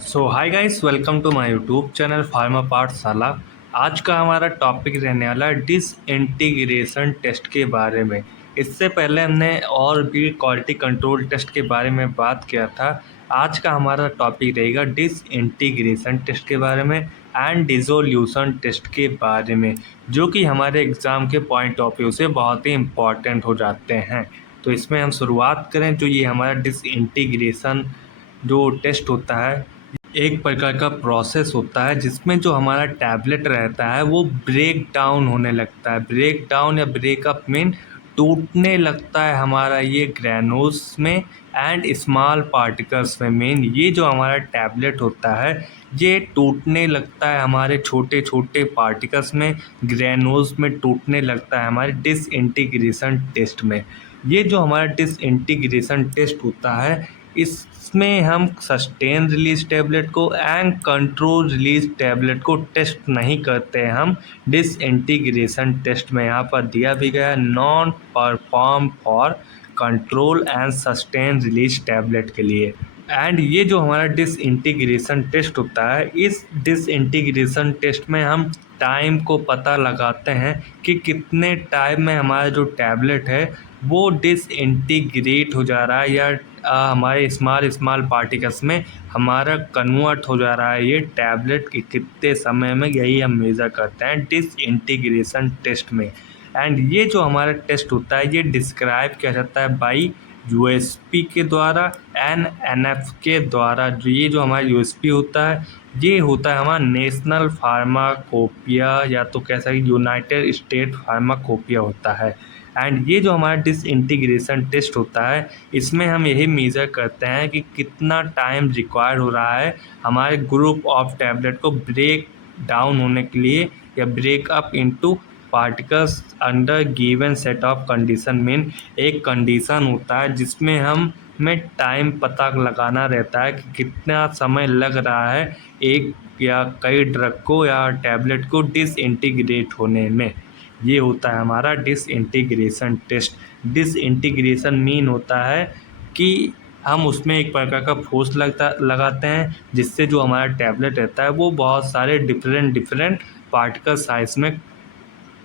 So hi guys, welcome to my YouTube channel pharma Pathshala. आज का हमारा टॉपिक रहने वाला है डिसइंटीग्रेशन टेस्ट के बारे में। इससे पहले हमने और भी क्वालिटी कंट्रोल टेस्ट के बारे में बात किया था। आज का हमारा टॉपिक रहेगा डिसइंटीग्रेशन टेस्ट के बारे में एंड डिसोल्यूशन टेस्ट के बारे में, जो कि हमारे एग्ज़ाम के पॉइंट ऑफ व्यू से बहुत ही इम्पॉर्टेंट हो जाते हैं। तो इसमें हम शुरुआत करें। जो ये हमारा डिसइंटीग्रेशन जो टेस्ट होता है, एक प्रकार का प्रोसेस होता है जिसमें जो हमारा टैबलेट रहता है वो ब्रेक डाउन होने लगता है। ब्रेक डाउन या ब्रेकअप मीन टूटने लगता है हमारा ये ग्रैनुल्स में एंड स्मॉल पार्टिकल्स में। मेन ये जो हमारा टैबलेट होता है ये टूटने लगता है हमारे छोटे छोटे पार्टिकल्स में, ग्रैनुल्स में टूटने लगता है हमारे डिसइंटीग्रेशन टेस्ट में। ये जो हमारा डिसइंटीग्रेशन टेस्ट होता है इसमें हम सस्टेन रिलीज टैबलेट को एंड कंट्रोल रिलीज टैबलेट को टेस्ट नहीं करते हैं। हम डिसइंटीग्रेशन टेस्ट में यहाँ पर दिया भी गया non perform for control and sustain release tablet के लिए। एंड ये जो हमारा डिसइंटीग्रेशन टेस्ट होता है, इस डिसइंटीग्रेशन टेस्ट में हम टाइम को पता लगाते हैं कि कितने टाइम में हमारा जो टैबलेट है वो डिसइंटीग्रेट हो जा रहा है या हमारे स्मॉल स्मॉल पार्टिकल्स में हमारा कन्वर्ट हो जा रहा है ये टैबलेट के कितने समय में, यही हम मेज़र करते हैं डिसइंटीग्रेशन टेस्ट में। एंड ये जो हमारा टेस्ट होता है ये डिस्क्राइब किया जाता है बाई यूएसपी के द्वारा एन एन एफ के द्वारा। जो ये जो हमारा यूएसपी होता है ये होता है हमारा नेशनल फार्माकोपिया, या तो कैसा यूनाइटेड स्टेट फार्माकोपिया होता है। एंड ये जो हमारा डिसइंटीग्रेशन टेस्ट होता है इसमें हम यही मेज़र करते हैं कि कितना टाइम रिक्वायर हो रहा है हमारे ग्रुप ऑफ टैबलेट को ब्रेक डाउन होने के लिए या break up into particles under given set of condition. Mean एक कंडीशन होता है जिसमें हमें टाइम पता लगाना रहता है कि कितना समय लग रहा है एक या कई ड्रग को या टैबलेट को डिसइंटीग्रेट होने में। ये होता है हमारा डिसइंटीग्रेशन टेस्ट। डिसइंटीग्रेशन मीन होता है कि हम उसमें एक प्रकार का फोर्स लगाते हैं जिससे जो हमारा टैबलेट रहता है वो बहुत सारे डिफरेंट डिफरेंट पार्टिकल साइज में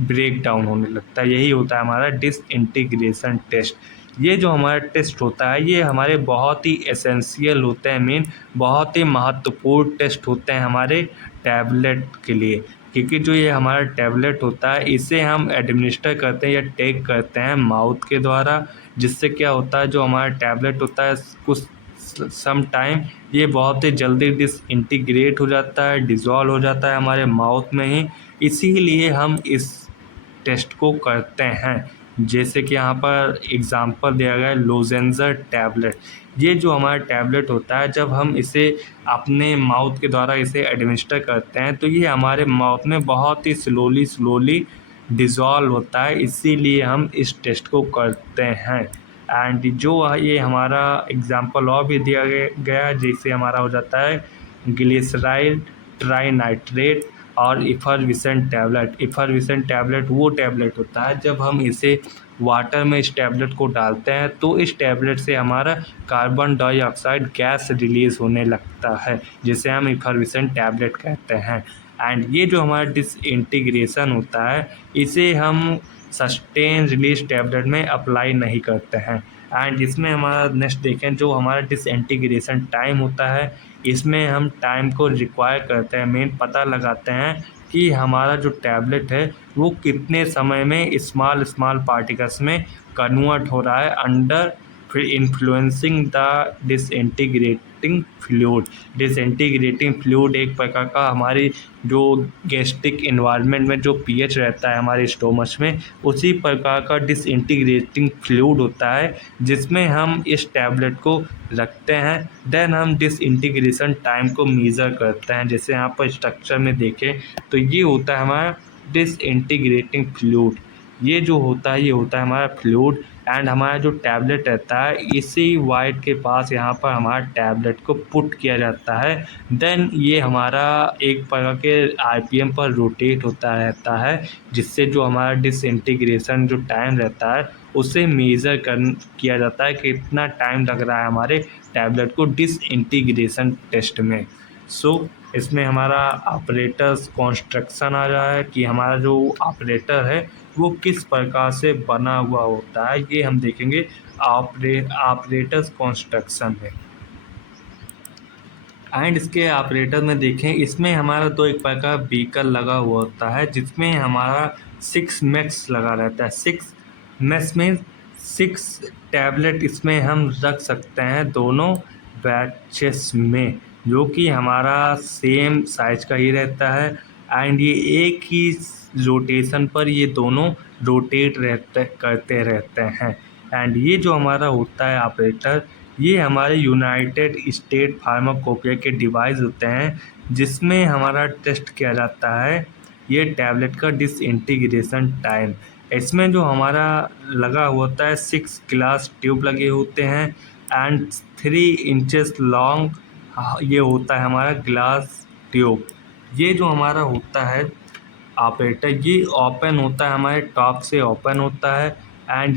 ब्रेक डाउन होने लगता है। यही होता है हमारा डिसइंटीग्रेशन टेस्ट। ये जो हमारा टेस्ट होता है ये हमारे बहुत ही एसेंशियल होते हैं, मेन बहुत ही महत्वपूर्ण टेस्ट होते हैं हमारे टैबलेट के लिए। क्योंकि जो ये हमारा टैबलेट होता है इसे हम एडमिनिस्टर करते हैं या टेक करते हैं माउथ के द्वारा, जिससे क्या होता है जो हमारा टैबलेट होता है कुछ सम टाइम ये बहुत ही जल्दी डिसइंटीग्रेट हो जाता है, डिज़ोल्व हो जाता है हमारे माउथ में ही। इसीलिए हम इस टेस्ट को करते हैं। जैसे कि यहाँ पर एग्जांपल दिया गया है लोजेंजर टैबलेट। ये जो हमारा टैबलेट होता है जब हम इसे अपने माउथ के द्वारा इसे एडमिनिस्टर करते हैं तो ये हमारे माउथ में बहुत ही स्लोली डिज़ोल्व होता है, इसीलिए हम इस टेस्ट को करते हैं। एंड जो ये हमारा एग्जांपल और भी दिया गया जैसे हमारा हो जाता है ग्लिसराइड ट्राइनाइट्रेट और इफरविसेंट टैबलेट। इफरविसेंट टैबलेट वो टैबलेट होता है जब हम इसे वाटर में इस टैबलेट को डालते हैं तो इस टैबलेट से हमारा कार्बन डाइऑक्साइड गैस रिलीज़ होने लगता है, जिसे हम इफरविसेंट टैबलेट कहते हैं। एंड ये जो हमारा डिसइंटीग्रेशन होता है इसे हम सस्टेन रिलीज टैबलेट में अप्लाई नहीं करते हैं। एंड इसमें हमारा नेक्स्ट देखें जो हमारा डिसइंटीग्रेशन टाइम होता है इसमें हम टाइम को रिक्वायर करते हैं, मेन पता लगाते हैं कि हमारा जो टैबलेट है वो कितने समय में स्मॉल स्मॉल पार्टिकल्स में कन्वर्ट हो रहा है अंडर फिर influencing the disintegrating fluid. Disintegrating fluid एक प्रकार का हमारी जो गैस्ट्रिक इन्वायरमेंट में जो पीएच रहता है हमारे स्टोमच में उसी प्रकार का डिसइंटीग्रेटिंग फ्लूइड होता है जिसमें हम इस टैबलेट को रखते हैं। देन हम डिसइंटीग्रेशन टाइम को मेज़र करते हैं। जैसे यहाँ पर स्ट्रक्चर में देखें तो ये होता है हमारा डिसइंटीग्रेटिंग फ्लूइड। ये जो होता है ये होता है हमारा फ्लूइड। एंड हमारा जो टैबलेट रहता है इसी वाइट के पास यहाँ पर हमारा टैबलेट को पुट किया जाता है। देन ये हमारा एक प्रकार के आरपीएम पर रोटेट होता रहता है जिससे जो हमारा डिसइंटीग्रेशन जो टाइम रहता है उसे मेज़र किया जाता है कि कितना टाइम लग रहा है हमारे टैबलेट को डिसइंटीग्रेशन टेस्ट में। इसमें हमारा ऑपरेटर्स कंस्ट्रक्शन आ रहा है कि हमारा जो ऑपरेटर है वो किस प्रकार से बना हुआ होता है, ये हम देखेंगे ऑपरेटर्स कंस्ट्रक्शन में। एंड इसके ऑपरेटर में देखें, इसमें हमारा दो एक प्रकार का बीकर लगा हुआ होता है जिसमें हमारा 6 मैक्स लगा रहता है। 6 मैक्स में 6 टैबलेट इसमें हम रख सकते हैं दोनों बैचेस में, जो कि हमारा सेम साइज का ही रहता है। एंड ये एक ही रोटेशन पर ये दोनों रोटेट करते रहते हैं। एंड ये जो हमारा होता है ऑपरेटर, ये हमारे यूनाइटेड स्टेट फार्माकोपिया के डिवाइस होते हैं जिसमें हमारा टेस्ट किया जाता है ये टैबलेट का डिसइंटीग्रेशन टाइम। इसमें जो हमारा लगा होता है 6 ग्लास ट्यूब लगे होते हैं एंड 3 इंचेस लॉन्ग ये होता है हमारा ग्लास ट्यूब। ये जो हमारा होता है ऑपरेटर, ये ओपन होता है, हमारे टॉप से ओपन होता है। एंड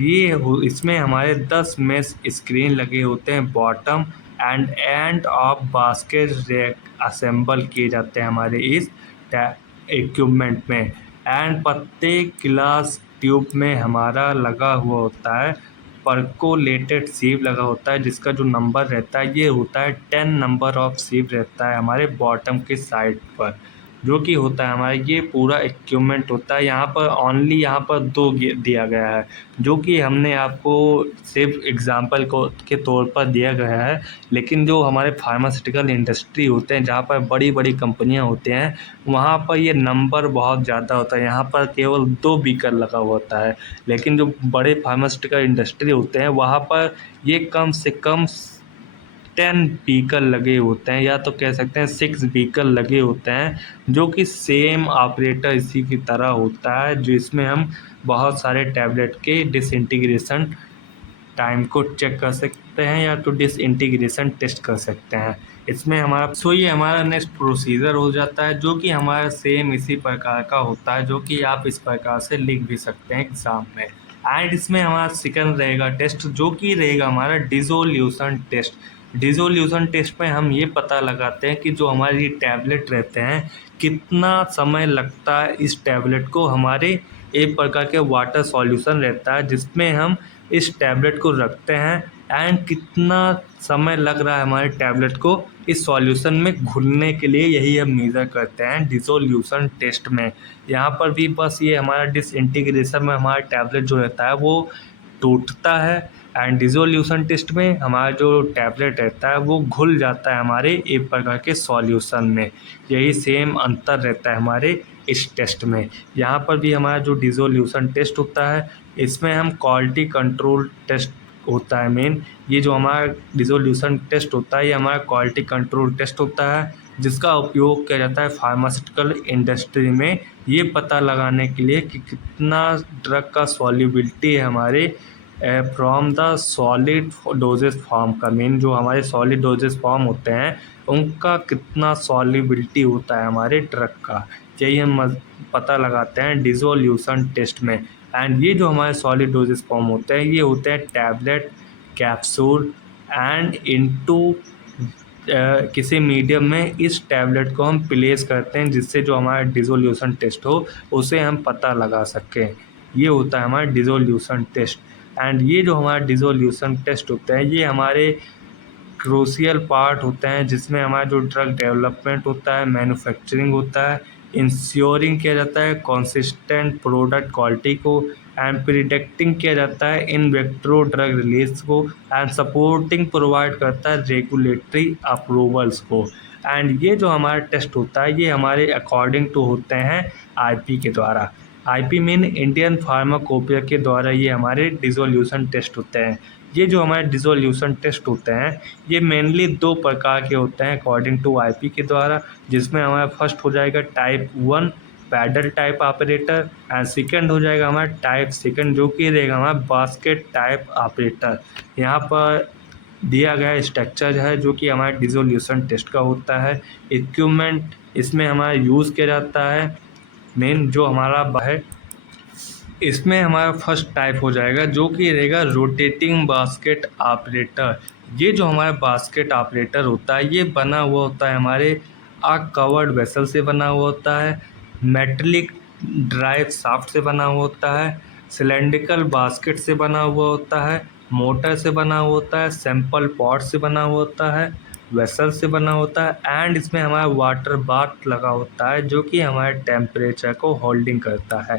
इसमें हमारे 10 मेश स्क्रीन लगे होते हैं bottom and end of basket rack assemble किए जाते हैं हमारे इस इक्विपमेंट में। एंड प्रत्येक ग्लास ट्यूब में हमारा लगा हुआ होता है परकोलेटेड सीव लगा होता है जिसका जो नंबर रहता है ये होता है 10 नंबर ऑफ सीव रहता है हमारे बॉटम के साइड पर, जो कि होता है हमारा ये पूरा इक्विपमेंट होता है। यहाँ पर ओनली यहाँ पर 2 दिया गया है जो कि हमने आपको सिर्फ एग्जांपल के तौर पर दिया गया है। लेकिन जो हमारे फार्मास्यूटिकल इंडस्ट्री होते हैं जहाँ पर बड़ी बड़ी कंपनियाँ होते हैं वहाँ पर ये नंबर बहुत ज़्यादा होता है, यहाँ पर केवल 2 बीकर लगा हुआ होता है। लेकिन जो बड़े फार्मास्यूटिकल इंडस्ट्री होते हैं वहाँ पर ये कम से कम 10 बीकर लगे होते हैं, या तो कह सकते हैं 6 बीकर लगे होते हैं, जो कि सेम ऑपरेटर इसी की तरह होता है जिसमें हम बहुत सारे टैबलेट के डिसइंटीग्रेशन टाइम को चेक कर सकते हैं या तो डिसइंटीग्रेशन टेस्ट कर सकते हैं इसमें हमारा। ये हमारा नेक्स्ट प्रोसीजर हो जाता है जो कि हमारा सेम इसी प्रकार का होता है, जो कि आप इस प्रकार से लिख भी सकते हैं एग्जाम में। एंड इसमें हमारा सेकंड रहेगा टेस्ट जो कि रहेगा हमारा डिसोल्यूशन टेस्ट। डिसोल्यूशन टेस्ट में हम ये पता लगाते हैं कि जो हमारी टैबलेट रहते हैं कितना समय लगता है इस टैबलेट को, हमारे एक प्रकार के वाटर सॉल्यूशन रहता है जिसमें हम इस टैबलेट को रखते हैं एंड कितना समय लग रहा है हमारे टैबलेट को इस सॉल्यूशन में घुलने के लिए, यही हम मेज़र करते हैं डिसोल्यूशन टेस्ट में। यहाँ पर भी बस ये हमारा डिसइंटीग्रेशन में हमारा टैबलेट जो रहता है वो टूटता है एंड डिसोल्यूशन टेस्ट में हमारा जो टैबलेट रहता है वो घुल जाता है हमारे एक प्रकार के सॉल्यूशन में। यही सेम अंतर रहता है हमारे इस टेस्ट में। यहाँ पर भी हमारा जो डिसोल्यूशन टेस्ट होता है इसमें हम क्वालिटी कंट्रोल टेस्ट होता है मेन। ये जो हमारा डिसोल्यूशन टेस्ट होता है ये हमारा क्वालिटी कंट्रोल टेस्ट होता है जिसका उपयोग किया जाता है फार्मास्यूटिकल इंडस्ट्री में ये पता लगाने के लिए कि कितना ड्रग का सॉल्युबिलिटी है हमारे from the solid doses form का। मेन जो हमारे सॉलिड डोजेस फॉर्म होते हैं उनका कितना सॉल्युबिलिटी होता है हमारे ड्रग का, यही हम पता लगाते हैं डिसोल्यूशन टेस्ट में। एंड ये जो हमारे सॉलिड डोजेस फॉर्म होते हैं ये होते हैं टैबलेट, कैप्सूल एंड इनटू किसी मीडियम में इस टैबलेट को हम प्लेस करते हैं जिससे जो हमारा डिसोल्यूशन टेस्ट हो उसे हम पता लगा सकें। ये होता है हमारा डिसोल्यूशन टेस्ट। एंड ये जो हमारा डिसोल्यूशन टेस्ट होता है ये हमारे क्रूशियल पार्ट होते हैं जिसमें हमारा जो ड्रग डेवलपमेंट होता है, मैन्युफैक्चरिंग होता है, इंश्योरिंग किया जाता है कंसिस्टेंट प्रोडक्ट क्वालिटी को एंड प्रिडिक्टिंग किया जाता है इन विट्रो ड्रग रिलीज को एंड सपोर्टिंग प्रोवाइड करता है रेगुलेटरी अप्रूवल्स को। एंड ये जो हमारा टेस्ट होता है ये हमारे अकॉर्डिंग टू होते हैं आईपी के द्वारा। आईपी मीन इंडियन फार्माकोपिया के द्वारा ये हमारे डिसोल्यूशन टेस्ट होते हैं। ये जो हमारे डिसोल्यूशन टेस्ट होते हैं ये मेनली 2 प्रकार के होते हैं अकॉर्डिंग टू आईपी के द्वारा, जिसमें हमारा फर्स्ट हो जाएगा type 1 paddle type operator and second हो जाएगा हमारा टाइप सेकंड जो कि रहेगा हमारा बास्केट टाइप ऑपरेटर। यहाँ पर दिया गया स्ट्रक्चर है जो कि हमारे डिसोल्यूशन टेस्ट का होता है। इक्विपमेंट इसमें हमारा यूज़ किया जाता है मेन जो हमारा है इसमें हमारा फर्स्ट टाइप हो जाएगा जो कि रहेगा रोटेटिंग बास्केट ऑपरेटर। ये जो हमारा बास्केट ऑपरेटर होता है ये बना हुआ होता है हमारे कवर्ड वेसल से बना हुआ होता है, मेटेलिक ड्राइव शाफ्ट से बना हुआ होता है, सिलेंड्रिकल बास्केट से बना हुआ होता है, मोटर से बना हुआ होता है, सैंपल पॉट से बना हुआ होता है, वेसल से बना होता है एंड इसमें हमारा वाटर बाथ लगा होता है जो कि हमारे टेम्परेचर को होल्डिंग करता है।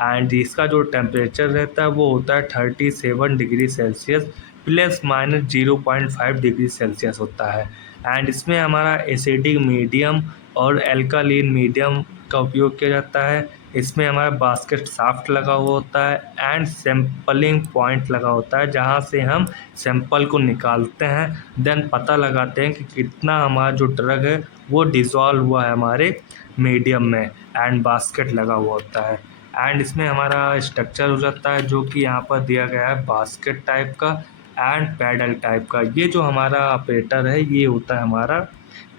एंड इसका जो टेम्परेचर रहता है वो होता है 37 degree Celsius plus minus 0.5 degree Celsius होता है। एंड इसमें हमारा एसिडिक मीडियम और एल्कालीन मीडियम का उपयोग किया जाता है। इसमें हमारा बास्केट शाफ्ट लगा हुआ होता है एंड सैंपलिंग पॉइंट लगा होता है जहाँ से हम सैंपल को निकालते हैं, देन पता लगाते हैं कि कितना हमारा जो ड्रग है वो डिज़ोल्व हुआ है हमारे मीडियम में। एंड बास्केट लगा हुआ होता है एंड इसमें हमारा स्ट्रक्चर हो जाता है जो कि यहाँ पर दिया गया है बास्केट टाइप का एंड पैडल टाइप का। ये जो हमारा ऑपरेटर है ये होता है हमारा,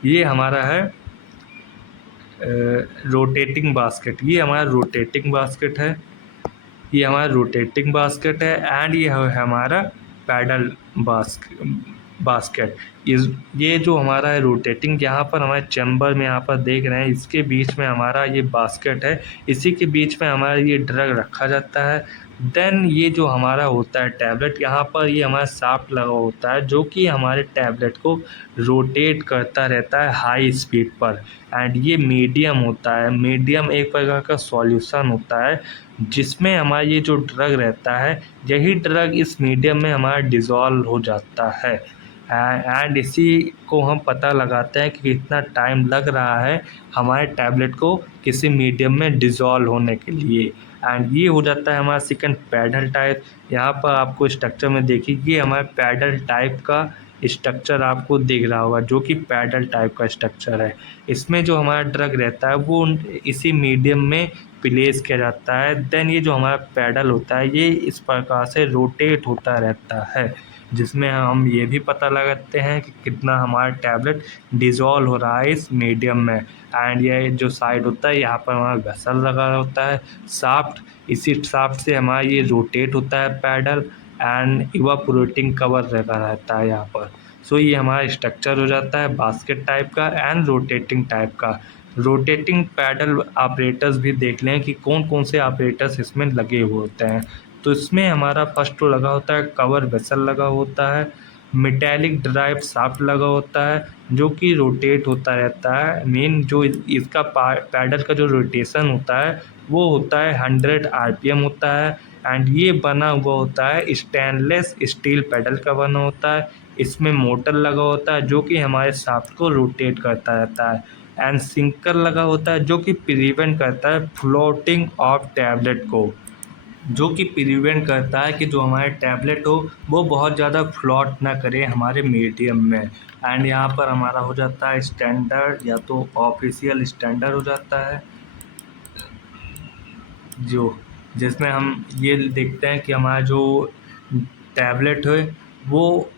ये हमारा है रोटेटिंग बास्केट। ये हमारा रोटेटिंग बास्केट है, ये हमारा रोटेटिंग बास्केट है एंड ये है हमारा पैडल बास्केट। इस ये जो हमारा है रोटेटिंग, यहाँ पर हमारे चैम्बर में यहाँ पर देख रहे हैं इसके बीच में हमारा ये बास्केट है, इसी के बीच में हमारा ये ड्रग रखा जाता है। देन ये जो हमारा होता है टैबलेट, यहाँ पर ये हमारा शाफ्ट लगा होता है जो कि हमारे टैबलेट को रोटेट करता रहता है हाई स्पीड पर। एंड ये मीडियम होता है, मीडियम एक प्रकार का सॉल्यूशन होता है जिसमें हमारा ये जो ड्रग रहता है यही ड्रग इस मीडियम में हमारा डिज़ोल्व हो जाता है। एंड इसी को हम पता लगाते हैं कि कितना टाइम लग रहा है हमारे टैबलेट को किसी मीडियम में डिज़ोल्व होने के लिए। एंड ये हो जाता है हमारा सेकंड पैडल टाइप। यहाँ पर आपको स्ट्रक्चर में देखिए ये हमारे पैडल टाइप का स्ट्रक्चर आपको दिख रहा होगा जो कि पैडल टाइप का स्ट्रक्चर है। इसमें जो हमारा ड्रग रहता है वो इसी मीडियम में प्लेस किया जाता है। देन ये जो हमारा पैडल होता है ये इस प्रकार से रोटेट होता रहता है जिसमें हम ये भी पता लगाते हैं कि कितना हमारा टैबलेट डिज़ोल्व हो रहा है इस मीडियम में। एंड ये जो साइड होता है यहाँ पर हमारा वेसल लगा होता है शाफ्ट, इसी शाफ्ट से हमारा ये रोटेट होता है पैडल एंड इवापोरेटिंग कवर लगा रहता है यहाँ पर। सो ये हमारा स्ट्रक्चर हो जाता है बास्केट टाइप का एंड रोटेटिंग टाइप का। रोटेटिंग पैडल ऑपरेटर्स भी देख लें कि कौन कौन से ऑपरेटर्स इसमें लगे हुए होते हैं। तो इसमें हमारा फर्स्ट तो लगा होता है कवर वेसल लगा होता है, मेटेलिक ड्राइव शाफ्ट लगा होता है जो कि रोटेट होता रहता है। मेन जो इसका पैडल का जो रोटेशन होता है वो होता है 100 आरपीएम होता है। एंड ये बना हुआ होता है स्टेनलेस स्टील पैडल का बना होता है। इसमें मोटर लगा होता है जो कि हमारे शाफ्ट को रोटेट करता रहता है एंड सिंकर लगा होता है जो कि प्रिवेंट करता है फ्लोटिंग ऑफ टैबलेट को, जो कि प्रिवेंट करता है कि जो हमारे टैबलेट हो वो बहुत ज़्यादा फ्लॉट ना करे हमारे मीडियम में। एंड यहाँ पर हमारा हो जाता है स्टैंडर्ड या तो ऑफिशियल स्टैंडर्ड हो जाता है जो जिसमें हम ये देखते हैं कि हमारा जो टैबलेट है वो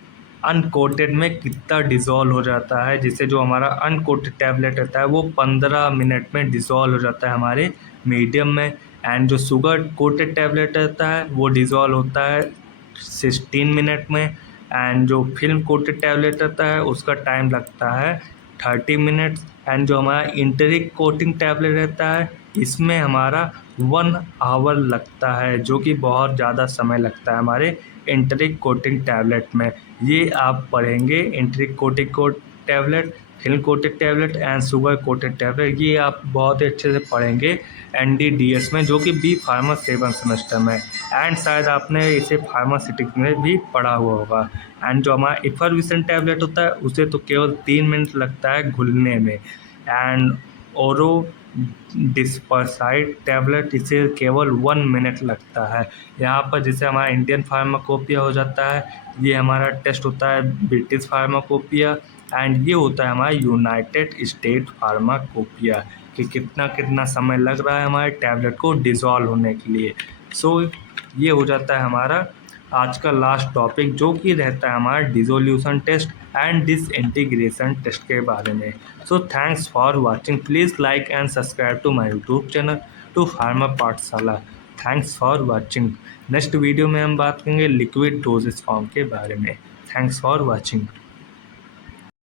अनकोटेड में कितना डिज़ोल्व हो जाता है, जिससे जो हमारा अनकोटेड टैबलेट रहता है वो 15 मिनट में डिज़ोल्व हो जाता है हमारे मीडियम में। एंड जो शुगर कोटेड टैबलेट रहता है वो डिज़ोल्व होता है 16 मिनट में। एंड जो फिल्म कोटेड टैबलेट रहता है उसका टाइम लगता है 30 मिनट्स। एंड जो हमारा इंटरिक कोटिंग टैबलेट रहता है इसमें हमारा 1 आवर लगता है जो कि बहुत ज़्यादा समय लगता है हमारे इंटरिक कोटिंग टैबलेट में। ये आप पढ़ेंगे enteric coating tablet, film coated tablet and sugar coated tablet, ये आप बहुत ही अच्छे से पढ़ेंगे एनडीडीएस में जो कि बी फार्मा 7 सेमेस्टर में। एंड शायद आपने इसे फार्मास्यूटिक्स में भी पढ़ा हुआ होगा। एंड जो हमारा इफरविसेंट टैबलेट होता है उसे तो केवल 3 मिनट लगता है घुलने में। एंड ओरो डिस्पर्साइड टैबलेट इसे केवल 1 मिनट लगता है। यहाँ पर जैसे हमारा इंडियन फार्माकोपिया हो जाता है, ये हमारा टेस्ट होता है ब्रिटिश फार्माकोपिया एंड ये होता है हमारा यूनाइटेड स्टेट फार्माकोपिया कि कितना कितना समय लग रहा है हमारे टैबलेट को डिज़ोल्व होने के लिए। सो ये हो जाता है हमारा आज का लास्ट टॉपिक जो कि रहता है हमारा dissolution test and disintegration test के बारे में। So thanks for watching, please like and subscribe to my YouTube channel to pharma Pathshala. Thanks for watching. Next video में हम बात करेंगे लिक्विड डोजेस फॉर्म के बारे में। Thanks for watching.